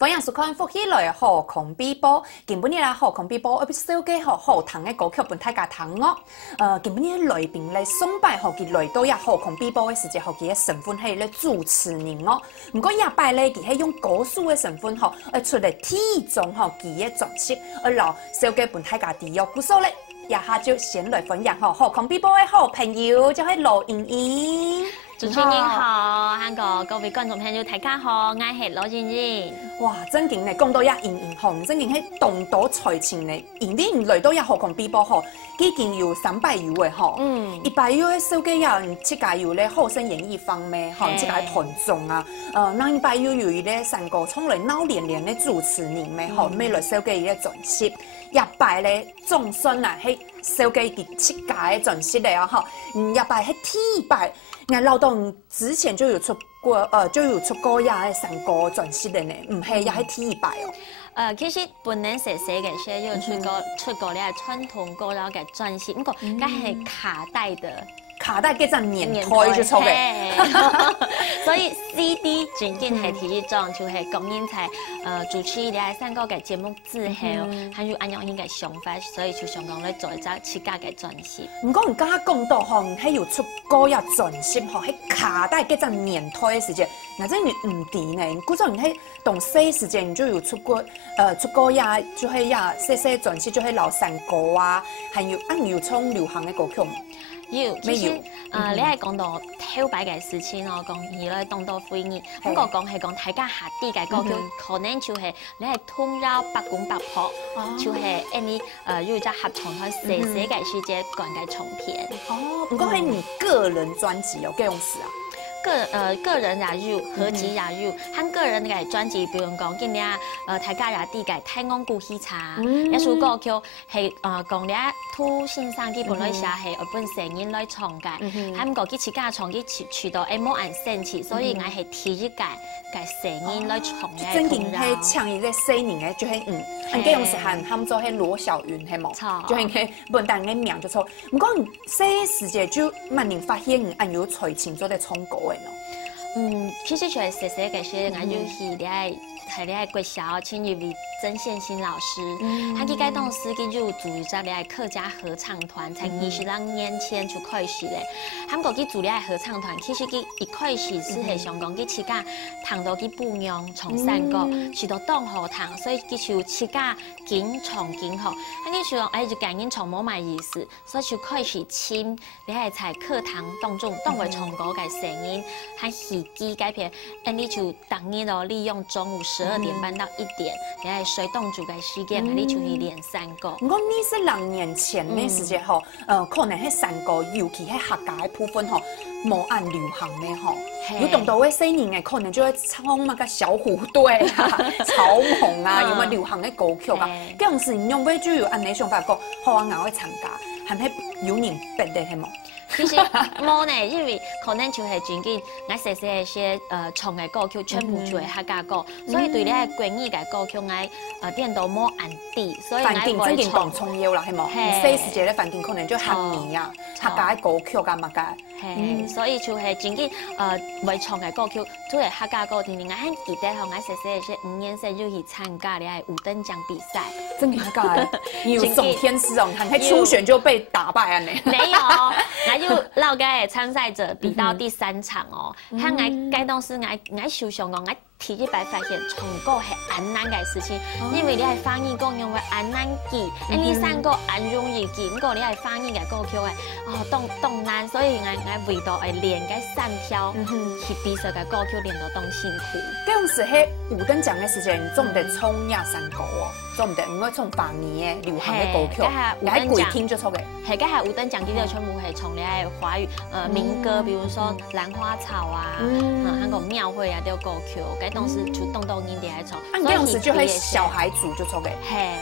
歡迎收看福喜來好空比波，今晡日啦好空比波，一首歌好聽嘅歌曲伴大家聽哦。今晡日來賓咧送拜好佢來到也好空比波嘅時節，好佢嘅身份係咧主持人哦。唔過廿拜咧，佢係用歌手嘅身份吼，出嚟體重吼佢嘅專輯，留首歌伴大家知哦。故所咧，一下就先來分享吼好空比波嘅好朋友，就係羅盈盈。主持人好，韓國各位觀眾朋友大家好，我係羅盈盈。哇，正經咧講到也盈盈吼，正經係動多才情咧，盈盈來到也好空比波吼，已經有300有嘅吼，100有嘅首歌也即個有咧好聲演藝方面吼，即個係團綜啊，那100有咧3個從來鬧連連嘅主持人咩吼，每來首歌伊咧專輯，100咧總算啊係首歌第7屆嘅專輯嚟啊吼，100係T100。我老董之前就有出過，呀3個專輯的呢，唔係也係T100哦。其實本來細細嘅時有出過咧傳統歌謠嘅專輯，不過嗰係卡帶的。卡帶幾陣年代就出嘅，所以 CD 最近係第一種，就係講人才主持咧3個嘅節目之後，還有按樣應嘅想法，所以就想講咧做一隻7屆嘅專輯。唔過唔家講到吼，係有出歌呀專輯吼，係卡帶幾陣年代嘅時間，嗱真係唔掂呢。古早你喺同細時間就有出歌呀，就係呀細專輯就係老山歌啊，還有唱流行嘅歌曲。有，其實你係講到頭擺嘅事情咯，講而咧當到悔意。不過講係講大家下啲嘅歌曲，可能就係你係通繞百公百破，就係你有隻合唱團寫嘅時節灌嘅唱片。哦，唔過係你個人專輯哦，幾種事啊？個人也有，合集也有，和個人嘅專輯，比如講今年大家也啲嘅太安古喜茶，一首歌曲係講咧土先生基本來寫係一本聲音來唱嘅，喺個幾次家唱幾次去到冇人生氣，所以我係第一屆嘅聲音來唱嘅。正經係唱一個4年嘅，就係幾種時限，他們做係羅小雲係冇，就係佢本單嘅名就錯。唔過細時節就慢慢發現按有才情做得唱歌。其實就係細細嘅時，我就去你係國小請入嚟曾憲新老師，佢佢該當時佢就組一隻你係客家合唱團，在20年前就開始咧。佢個佢組你係合唱團，其實佢一開始是係想講佢自家彈到佢不用從山歌，去到當河彈，所以佢就自家緊唱緊學。佢就講就趕緊唱冇乜意思，所以就開始簽你係在課堂當中當為唱歌嘅聲音，喺戲機改編，你就當日咯利用中午12點半到1點，你係水動組嘅時間，你就去練3個。我20年前嘅時節吼，可能係3個，尤其係客家嘅部分吼，冇按流行嘅吼，有動到嘅4年嘅可能就會唱乜個小虎隊啊、草蜢啊，有乜流行嘅歌曲啊，嗰陣時用尾就有按你想法講，好啊，我會參加，係咪有人逼你係冇？其實冇呢，因為可能就係最近我細細嘅些唱嘅歌曲全部就係客家歌，所以對你係國語嘅歌曲我點都冇按底，所以我真件當重要啦，係冇？細時節咧，反正可能就客語啊、客家嘅歌曲啊乜嘅，所以就係最近會唱嘅歌曲都係客家歌。我喺記得後我細細嘅些5年生就去參加你係5等獎比賽，真嘅㗎，有種天使哦，喺初選就被打敗啊你？沒有。就老嘅參賽者比到第3場哦，喺我該當時我受傷講我第一擺發現唱歌係很難嘅事情，因為你係方言歌用嘅很難記，你3個很容易記，不過你係方言嘅歌曲嘅當難，所以我為到係練嘅3條去比賽嘅歌曲練到當辛苦。嗰陣時喺5等獎嘅時間，總唔得唱3歌哦，總唔得應該唱方言嘅流行嘅歌曲，喺鬼聽就錯嘅。係，嗰係5等獎啲嘅全部係唱你係華語民歌，比如說蘭花草啊，香港廟會啊啲歌曲。當時就動到人哋喺唱，嗰陣時就係小孩組就錯嘅。係，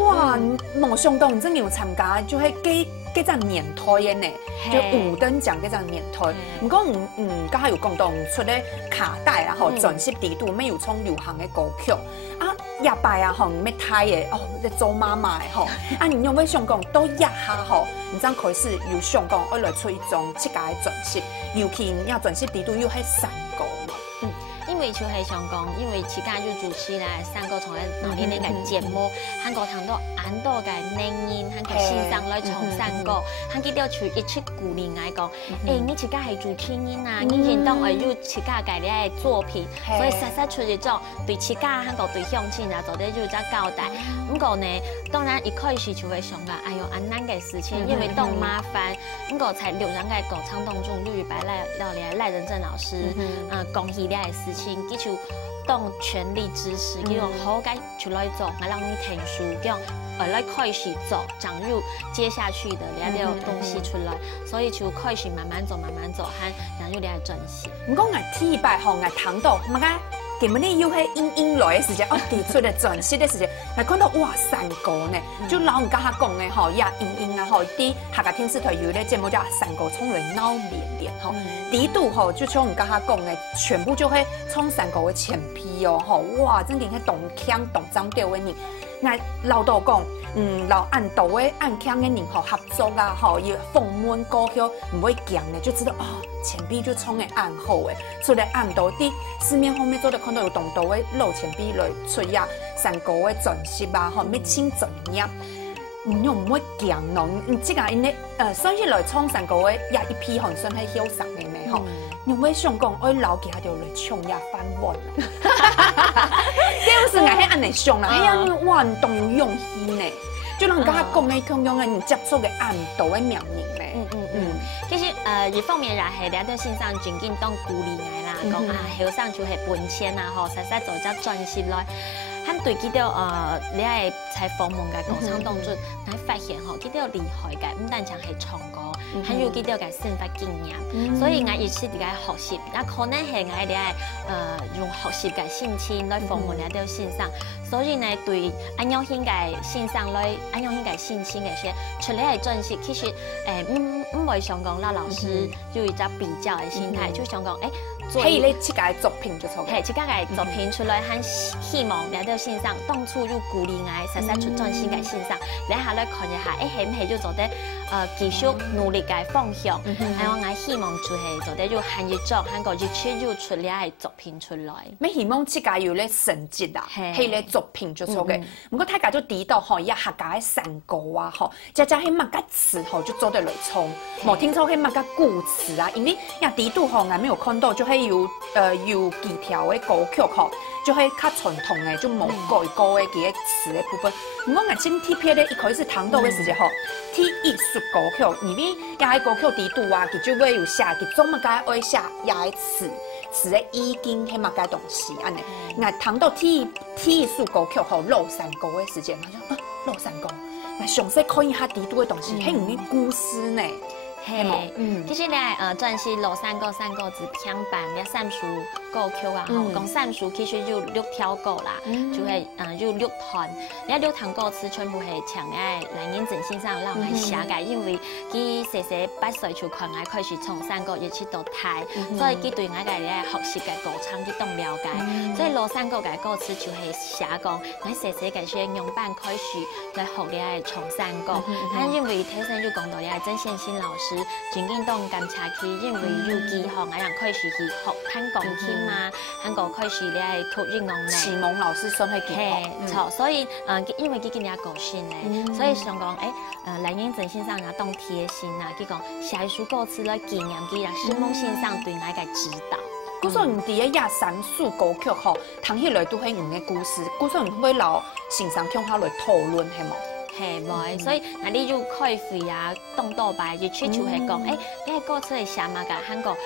哇！冇想到真有參加，就係幾陣年代嘅呢，就5等獎幾陣年代。唔過家下有講到出咧卡帶啊，嗬，專輯地度咩有唱流行嘅歌曲啊，100啊，嗬，咩睇嘅哦，即做媽媽嘅嗬，啊，你有冇想講都1下嗬？你真開始有想講我來出一種7屆專輯，尤其呀專輯地度又係3個。为就係想講，因為自家就主持咧三個從咧當天呢個節目，韓國談到安多嘅內因，韓國先生來從三個，韓佢哋就一起鼓勵我講，你自家係主持人啊，你認當會有自家嘅咧作品，所以實出一種對自家韓國對鄉親啊，做啲就只交代。不過呢，當然一開始就會想講，哎呦，安難嘅事情，因為當麻煩，不過才留人嘅歌唱當中，陸羽白賴仁正老師，講起呢個事情，佢就當全力支持，佢講好嘅出來做，我讓你聽書，叫來開始做，長入接下去的呢啲東西出來，所以就開始慢慢做，和長入呢個珍惜。唔講我第一擺吼，我聽到乜嘅？根本你有迄應來嘅時間，提出嚟準時嘅時間，係看到哇山歌呢，就老人家下講嘅吼，也應啊吼，啲客家電視台有咧節目叫《山歌衝來鬧連連》吼，第一度吼就像人家下講嘅，全部就係唱山歌嘅前批哦吼，哇真係係動腔動張調嘅人，我老道講，老按道嘅按腔嘅人吼合作啊吼，要豐滿歌曲唔會強嘅，就知道啊前批就唱嘅按好嘅，出嚟按到啲市面後面做得看到有動到嘅老前批來出呀，山歌嘅準時啊吼，咩清準入。又唔會強咯，即係因咧算起來唱山歌嘅也一批很算係囂神嘅咩吼，又會想講我老幾下就來唱也翻碗啦，就是我係按嚟想啦，係啊，運動要用氣呢，就人家講嘅咁樣嘅，你接觸嘅按到嘅名人咧，其實一方面也係你對線上轉見當鼓勵嘅啦，講啊後生就係本錢啊，嗬，實在做咗專業來。佢對佢哋你係在訪問嘅歌唱當中，你發現嗬，佢哋厲害嘅，唔單淨係唱歌，還有佢哋嘅生活經驗，所以我一次啲嘅學習，那可能係我哋用學習嘅心情來訪問你哋線上，所以呢對安樣興嘅線上來，安樣興嘅心情嘅些，出嚟係珍惜，其實唔會想講啦，老師有一隻比較嘅心態，就想講可以你自家嘅作品就錯，係自家嘅作品出來，很希望你哋線上當初要鼓勵我，實在出專心嘅線上，你下來看一下，係唔係要做得繼續努力嘅方向？係我希望就係做得要很熱作，很個熱切要出嚟嘅作品出來。咩希望自家要咧成績啊，係咧作品就錯嘅。不過大家都提到嗬，一客家嘅山歌啊，嗬，只係乜嘅詞嗬就做得嚟唱，冇聽錯係乜嘅故詞啊，因為一提到嗬，我沒有看到就係有幾條嘅歌曲嗬。就係較傳統嘅，就冇改歌嘅幾個詞嘅部分。唔過我今天片咧一開始聽到嘅時候，聽藝術歌曲，因為也係歌曲底度啊，佢就會有寫，佢做乜嘅愛寫也係詞嘅意境係乜嘅東西安尼。我聽到聽藝術歌曲和老山歌嘅時間，我就老山歌，我詳細看一下底度嘅東西，係唔係故事呢？係，其實咧專是老山歌之偏版嘅三首歌曲啊，講三首其實有6條歌啦，就係有6段，呢6段歌詞全部係請嘅藍英正先生讓我寫嘅，因為佢細8歲就看我開始從山歌一直到大，所以佢對我嘅咧學習嘅歌唱佢都了解，所以老山歌嘅歌詞就係寫講我細嘅時候用班開始來學咧從山歌，因為頭先就講到咧曾憲新老師。轉經當監察佢，因為要幾項我人開始去學彈鋼琴啊，韓國開始咧係學音樂咧。啟蒙老師上去幾學，所以因為佢今年高興咧，所以想講藍英正先生啊當貼心啊，佢講寫一首歌詞來紀念佢啊，希望先生對我嘅指導。嗰時候唔啲嘅三首歌曲嗬，聽起來都係唔嘅故事，嗰時候唔會留線上聽下來討論係冇？係咪？所以嗱，你要開會啊，動到吧，要出就係講，呢個歌詞係寫乜㗎？韓國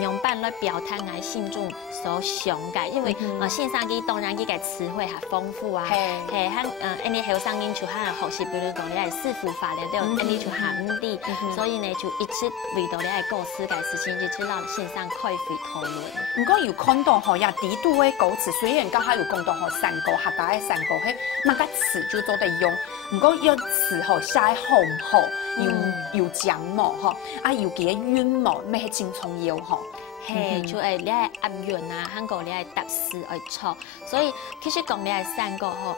用版來表達我心中所想嘅，因為線上佢當然佢嘅詞彙係豐富啊，係你後生人就可能學習，比如講你係師傅法咧，都你就下唔啲，所以呢就一直為到你係歌詞嘅事情，就去讓線上開會討論。唔過有看到嗬，也地度嘅歌詞，雖然家下有講到嗬山歌客家嘅山歌，係乜嘅詞就做得用。唔過要詞嗬寫好唔好，有姜末吼，啊有几个韵末，咩係青葱油吼。嘿，就係你係壓潤啊，香港你係特絲嚟錯，所以其實講你係三個吼，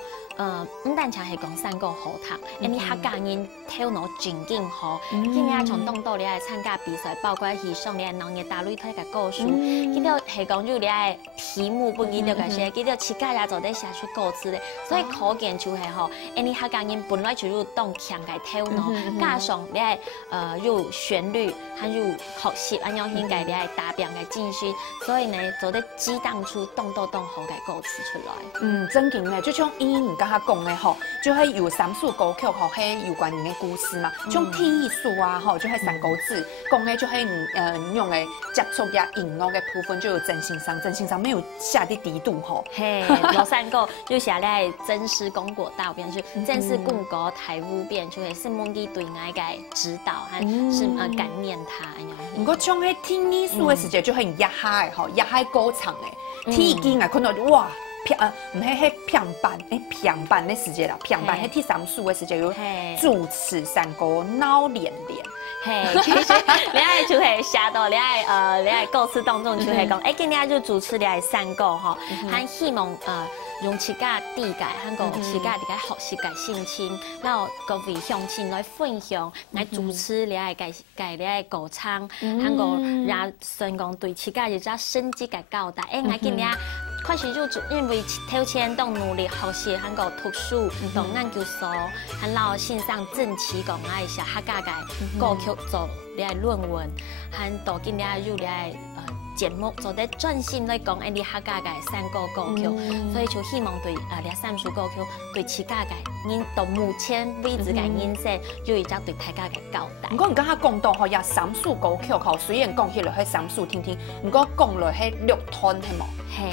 唔單淨係講三個好糖，你客家人頭腦真勁好，今日從東到你係參加比賽，包括去上你係農業大擂台嘅歌書，佢哋係講住你係題目本身就嗰些，佢哋自家也做得寫出歌詞咧，所以可見就係吼，你客家人本來就有當強嘅頭腦，加上你係有旋律，還有學習，咁樣應該你係達標。進修，所以呢，就得激盪出動好嘅歌詞出來。真勁呢，就像伊唔家下講嘅吼，就係有三首歌曲吼，係有關於嘅故事嘛。像天意書啊，吼，就係三國志，講嘅就係用嘅接觸呀音樂嘅部分就有真心上，真心上沒有下啲低度吼。嘿，老三個就寫咧真實功果道變，就真實功果台語變，就係聖夢基對外嘅指導和是感念他咁樣。唔過像喺天意書嘅時節。就係亞海嘅吼，亞海歌唱嘅，天經啊看到哇，唔係平板，平板嘅時節啦，平板係第三首嘅時節有主持三國鬧連連。嘿，其實你係就係寫到你係歌詞當中就係講，今日就主持你係三個吼，還希望用自家理解，韓國自家理解學習嘅心情，然後各位鄉親來分享，來主持你係嘅你係歌唱，韓國也算講對自家有隻升級嘅交代，我今日開始就因為頭前都努力學習韓國讀書，同研究所，然後線上正期講啊一下客家嘅歌曲做你係論文，還到今日有你係節目做得專心來講你客家嘅三個歌曲，所以就希望對你三首歌曲對自家嘅人到目前為止嘅認識，有一隻對大家嘅交代。唔過唔講下講到吼，也三首歌曲吼，雖然講起來係三首聽聽，唔過講來係6段係冇。嘿，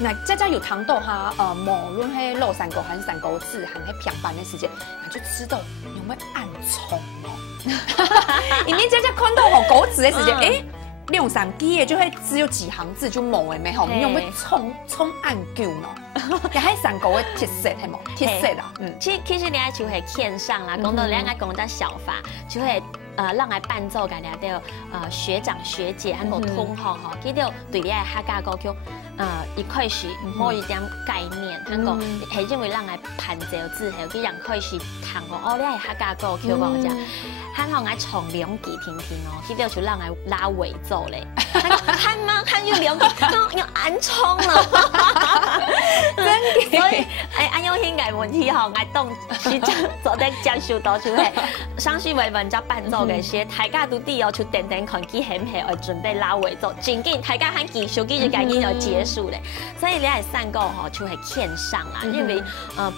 那這有談到哈，無論係老三國還是三國志，還係平板嘅時間，那就知道有冇暗衝哦。因為這看到吼歌詞嘅時間，用三機嘅就係只有幾行字就冇嘅咩吼，唔用要衝暗叫咯。又係三國嘅特色係冇，特色啦。其實你係就係獻上啦，講到你啱講到小法，就係讓嚟伴奏嘅你哋學長學姐喺個同學吼，佢哋對你係客家歌曲。一開始冇一點概念，韓國係因為讓嚟伴奏之後，佢人開始談講你係客家歌曲喎，這樣，韓國愛從兩記聽聽哦，佢哋就讓嚟拉尾奏咧，韓嗎？韓要兩記，要暗衝了，真嘅。所以按有興嘅問題吼，愛當時做得接受到就係，上次為人家伴奏嘅時，大家都啲要就定看佢係唔係要準備拉尾奏，真緊大家喺技術機就趕緊要結束咧，所以你係三個吼就係獻上啦，因為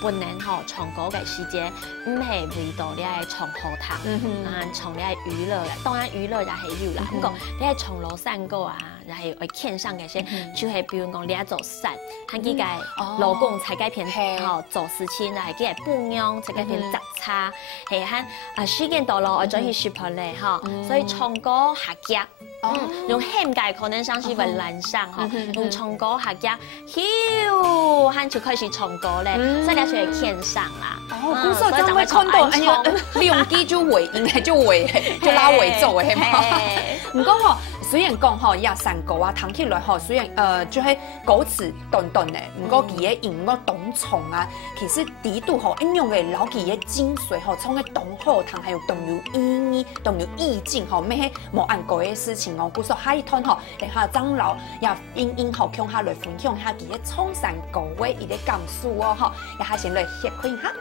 本年吼唱歌嘅時間唔係為到你係唱好聽，唱你係娛樂嘅，當然娛樂也係有啦，不過你係唱老三個啊，又係為獻上嘅些，就係比如講你係做衫，喺佢嘅老公才改片吼做事情，又係佢係伴娘才改片雜叉，係喺時間到咯，我再去學拍咧吼，所以唱歌客家。用喊界可能上是為難上哈，用唱歌客家，喲，喊就開始唱歌咧，所以你就係獻上啦。所以就會看到，你用機就尾音係就尾，就拉尾奏嘅係嘛？唔講吼，雖然講吼，也三個啊，聽起來吼，雖然就係歌詞短短嘅，唔過佢嘅音樂懂唱啊，其實底度吼應用嘅老佢嘅精髓吼，唱嘅懂好聽，還有懂有意義，懂有意境吼，咩冇按過嘅事情。我估說下一趟吼，等下長老也因好向下來分享下佢嘅創山歌嘅一啲感受哦，吼，也下先來學開下。